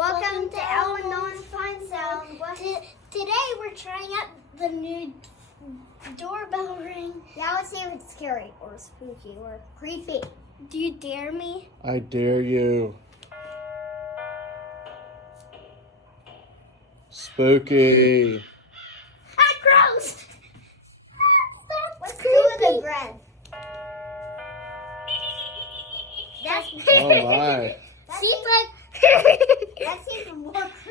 Welcome to Eleanor's Fun Zone. Today we're trying out the new doorbell ring. Now let's see if it's scary or spooky or creepy. Do you dare me? I dare you. Spooky. Ah, gross! Let's do the bread. That's Oh my. Seems like that's even more creepy.